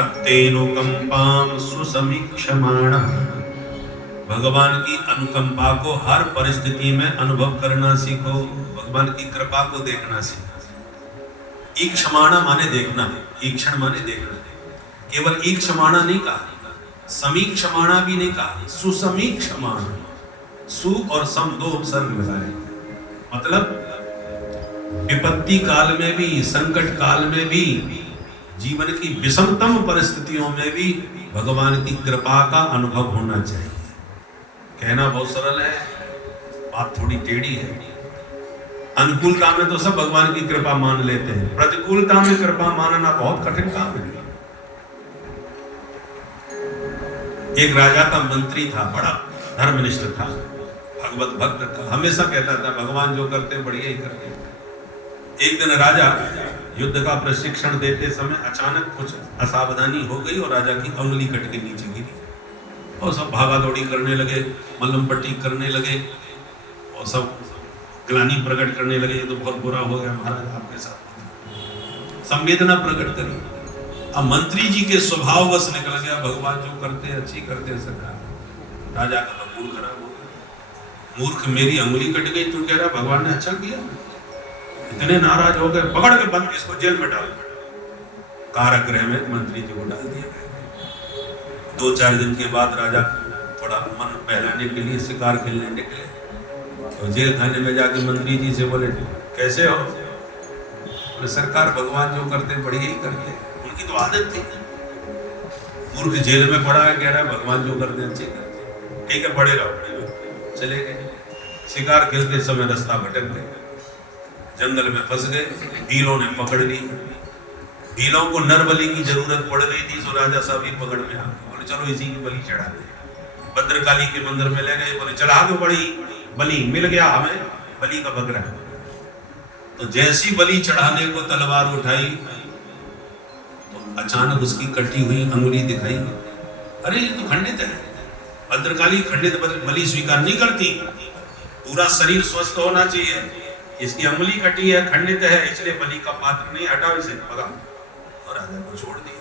तत्तेनुकंपां सुसमीक्षमाणः। भगवान की अनुकंपा को हर परिस्थिति में अनुभव करना सीखो, भगवान की कृपा को देखना सीखो। ईक्षमाणा माने देखना, ईक्षण माने देखना। केवल ईक्षमाणा नहीं कहा, समीक्षमाणा भी नहीं कहा, सुसमीक्षमाणा। सु और सम दो उपसर्ग लगाए। मतलब विपत्ति काल में भी, संकट काल में भी, जीवन की विषमतम परिस्थितियों में भी भगवान की कृपा का अनुभव होना चाहिए। कहना बहुत सरल है, बात थोड़ी टेढ़ी है। अनुकूलता में तो सब भगवान की कृपा मान लेते हैं, प्रतिकूलता में कृपा मानना बहुत कठिन काम है। एक राजा का मंत्री था, बड़ा धर्मनिष्ठ था, भगवत भक्त था, हमेशा कहता था भगवान जो करते हैं बढ़िया ही करते हैं। एक दिन राजा युद्ध का प्रशिक्षण देते समय अचानक कुछ असावधानी हो गई और राजा की अंगुली कट के नीचे गिरी और सब भागा दौड़ी करने लगे, मल्लम पट्टी करने लगे और सब ग्लानि प्रकट करने लगे, ये तो बहुत बुरा हो गया महाराज आपके साथ, संवेदना प्रकट करी। अब मंत्री जी के स्वभाव वश निकल गया भगवान जो करते हैं अच्छी करते हैं सरकार। राजा का तो मूड खराब हो गया, मूर्ख मेरी अंगुली कट गई, तू कह रहा भगवान ने अच्छा किया। इतने नाराज हो गए, पकड़ के बंद इसको जेल में डाल, कारागृह में मंत्री जी को डाल दिया गया। 2-4 दिन के बाद राजा थोड़ा मन बहलाने के लिए शिकार खेलने निकले तो जेल खाने में जाके मंत्री जी से बोले कैसे हो? बोले सरकार भगवान जो करते हैं बढ़िया ही करते हैं। उनकी तो आदत थी, मूर्ख जेल में पड़ा है, कह रहा है भगवान जो करते हैं अच्छे करते हैं, ठीक है पड़े रहो। चले गए, शिकार खेलते समय रास्ता भटक गए, जंगल में फंस गए, भीलों ने पकड़ ली। भीलों को नर बलि की जरूरत पड़ रही थी, सो राजा साहब ही पकड़ में आ गए। बोले चलो इसी की बलि चढ़ा दे। भद्रकाली के मंदिर में ले गए, बोले चढ़ा दो बड़ी बलि, मिल गया हमें बलि का बकरा। तो जैसी बलि चढ़ाने को तलवार उठाई तो अचानक उसकी कटी हुई अंगुली दिखाई। अरे ये तो खंडित है, भद्रकाली खंडित बलि स्वीकार नहीं करती, पूरा शरीर स्वस्थ होना चाहिए, इसकी अंगुली कटी है, खंडित है, इसलिए बलि का पात्र नहीं, हटाओ इसे, भगा। और राजा को छोड़ दिया।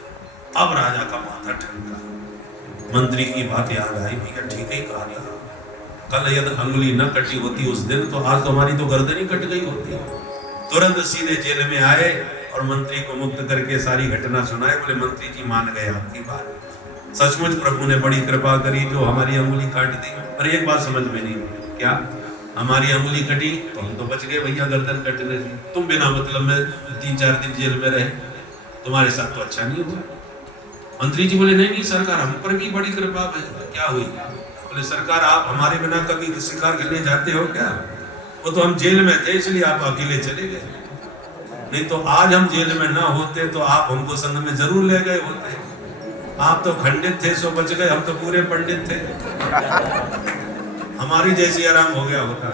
अब राजा का माथा ठनका, मंत्री की बात याद आई, भैया ठीक ही कहा था, कल यदि अंगुली न कटी होती उस दिन तो आज तो हमारी तो गर्दन ही कट गई होती। तुरंत सीधे जेल में आए और मंत्री को मुक्त करके सारी घटना सुनाए। बोले मंत्री जी मान गए आपकी बात, सचमुच प्रभु ने बड़ी कृपा करी जो हमारी अंगुली काट दी। पर एक बात समझ में नहीं, क्या हमारी अंगुली कटी तो हम तो बच गए भैया गर्दन कटने से, तुम बिना मतलब में 3-4 दिन जेल में रहे, तुम्हारे साथ तो अच्छा नहीं हुआ। मंत्री जी बोले नहीं सरकार हम पर भी बड़ी कृपा है। क्या हुई? बोले सरकार आप हमारे बिना कभी शिकार करने जाते हो क्या? वो तो हम जेल में थे इसलिए आप अकेले चले गए, नहीं तो आज हम जेल में ना होते तो आप हमको संग में जरूर ले गए होते। आप तो खंडित थे सो बच गए, हम तो पूरे पंडित थे, हमारी जैसी आराम हो गया होता।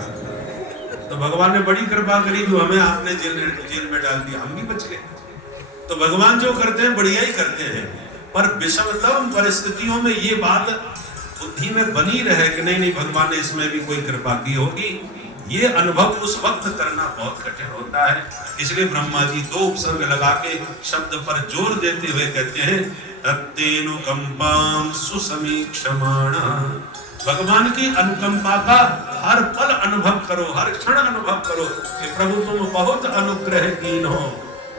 तो भगवान ने बड़ी कृपा करी जो हमें आपने जेल में डाल दिया, हम भी बच गए। तो भगवान जो करते हैं बढ़िया ही करते हैं, पर विषमतम परिस्थितियों में ये बात बुद्धि में बनी रहे कि नहीं भगवान ने इसमें भी कोई कृपा की होगी, ये अनुभव उस वक्त करना बहुत कठिन होता है। इसलिए ब्रह्मा जी 2 उपसर्ग लगा के शब्द पर जोर देते हुए कहते हैं तत्तेनुकंपां सुसमीक्षमाणा। भगवान की अनुकंपा का हर पल अनुभव करो, हर क्षण अनुभव करो कि प्रभु तुम बहुत अनुग्रह कीन हो,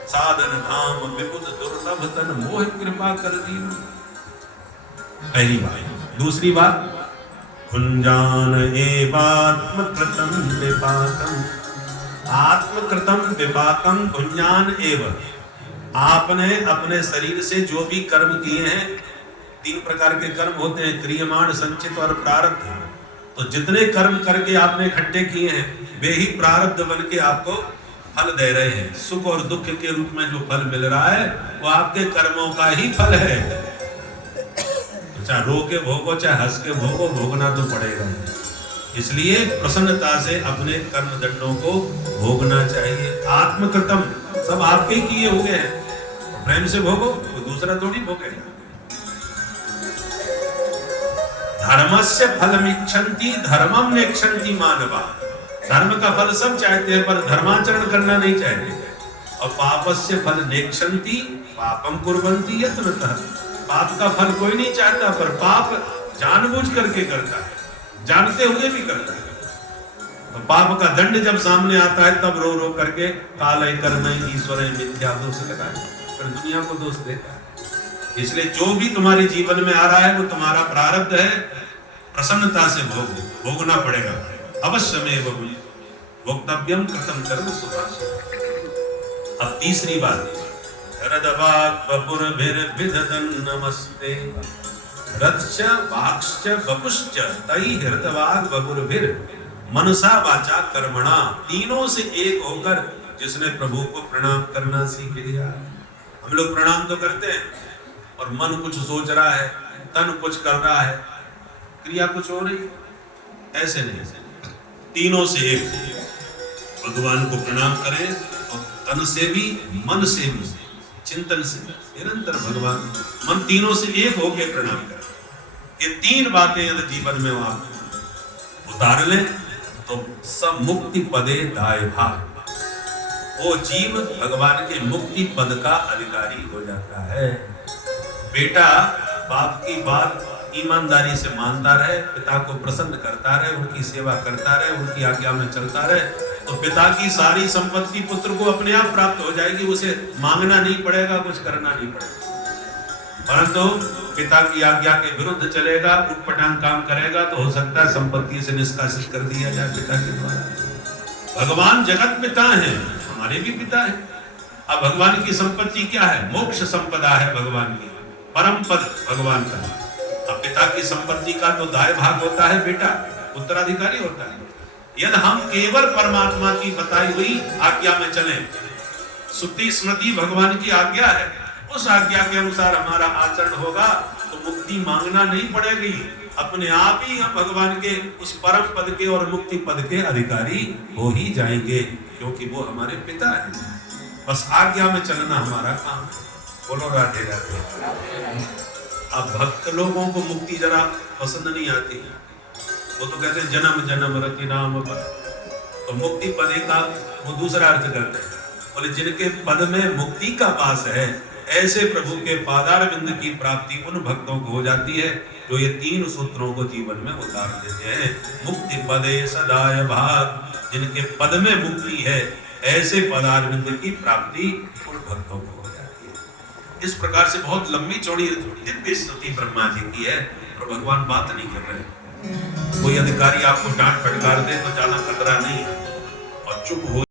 साधन धाम विबुध दुर्लभ तन मोह कृपा कर दीन। पहली बात। दूसरी बात, भुंजान एवात्म कृतम विपाकम। आत्मकृतम विपाकम भुंजान एव, आपने अपने शरीर से जो भी कर्म किए हैं, 3 प्रकार के कर्म होते हैं, क्रियमाण, संचित और प्रारब्ध। तो जितने कर्म करके आपने इकट्ठे किए हैं वे ही प्रारब्ध बन के आपको फल दे रहे हैं। सुख और दुख के रूप में जो फल मिल रहा है वो आपके कर्मों का ही फल है। चाहे रो के भोगो चाहे हंस के भोगो, भोगना तो पड़ेगा। इसलिए प्रसन्नता से अपने कर्म दंडों को भोगना चाहिए। आत्मकृतम, सब आपके ही किए हुए हैं, प्रेम से भोगो, तो दूसरा थोड़ी भोगेगा। धर्मस्य फलमिच्छन्ति धर्मम नेक्षन्ति मानवा। धर्म का फल सब चाहते हैं पर धर्माचरण करना नहीं चाहते। और पापस्य फल नेक्षन्ति पापम कुर्वन्ति यत्नतः। पाप का फल कोई नहीं चाहता, पर पाप जानबूझ करके करता है, जानते हुए भी करता है। तो पाप का दंड जब सामने आता है तब रो रो करके कालय कर्मय ईश्वर मिथ्या दोष लगाए, पर दुनिया को दोष देता है। इसलिए जो भी तुम्हारे जीवन में आ रहा है वो तुम्हारा प्रारब्ध है, प्रसन्नता से भोगना पड़ेगा। अवश्य में भोक्तव्यम कृतम कर्म सुभाषितम्। अब तीसरी बात, हृदवाक् वपुर्भिर्विदधन् नमस्ते रथश्च वाक्श्च वपुश्च तै हृदवाक् वपुर्भिर् मनसा वाचा कर्मणा। तीनों से एक होकर जिसने प्रभु को प्रणाम करना सीख लिया। हम लोग प्रणाम तो करते हैं और मन कुछ सोच रहा है, तन कुछ कर रहा है, क्रिया कुछ हो रही है। ऐसे नहीं, तीनों से एक भगवान को प्रणाम करें और तन से भी मन से भी चिंतन से निरंतर भगवान मन तीनों से एक होकर प्रणाम करें। ये तीन बातें यदि जीवन में आप उतार लें तो सब मुक्ति पदे दाय भाग, वो जीव भगवान के मुक्ति पद का अधिकारी हो जाता है। बेटा बाप की बात ईमानदारी से मानता रहे, पिता को प्रसन्न करता रहे, उनकी सेवा करता रहे, उनकी आज्ञा में चलता रहे, तो पिता की सारी संपत्ति पुत्र को अपने आप प्राप्त हो जाएगी। उसे मांगना नहीं पड़ेगा, कुछ करना नहीं पड़ेगा। परंतु पिता की आज्ञा के विरुद्ध चलेगा, उटपटांग काम करेगा, तो हो सकता है संपत्ति से निष्कासित कर दिया जाए पिता के द्वारा। भगवान जगत पिता हैं, हमारे भी पिता हैं। अब भगवान की संपत्ति क्या है? मोक्ष संपदा है भगवान की, परम पद भगवान का। अब पिता की संपत्ति का तो दाय भाग होता है, बेटा उत्तराधिकारी होता है। यदि हम केवल परमात्मा की बताई हुई आज्ञा में चलें, श्रुति स्मृति भगवान की आज्ञा है, उस आज्ञा के अनुसार हमारा आचरण होगा तो मुक्ति मांगना नहीं पड़ेगी, अपने आप ही हम भगवान के उस परम पद के और मुक्ति पद के अधिकारी हो ही जाएंगे, क्योंकि वो हमारे पिता हैं। बस आज्ञा में चलना हमारा काम है। बोलो राधे राधे। अब भक्त लोगों को मुक्ति जरा पसंद नहीं आती, वो तो कहते हैं जन्म जन्म रति नाम पद, तो मुक्ति पद का वो दूसरा अर्थ करते हैं। बोले जिनके पद में मुक्ति का वास है, ऐसे प्रभु के पादारविंद की प्राप्ति उन भक्तों को हो जाती है जो ये तीन सूत्रों को जीवन में उतार देते हैं। मुक्ति पदे सदाय भाग, जिनके पद में मुक्ति है, ऐसे पदारविंद की प्राप्ति उन भक्तों को हो जाती है। इस प्रकार से बहुत लंबी चौड़ी दिव्य स्तुति ब्रह्मा जी की है, और भगवान बात नहीं कर रहे। कोई अधिकारी आपको डांट फटकार दे तो ज्यादा खतरा नहीं है, और चुप हो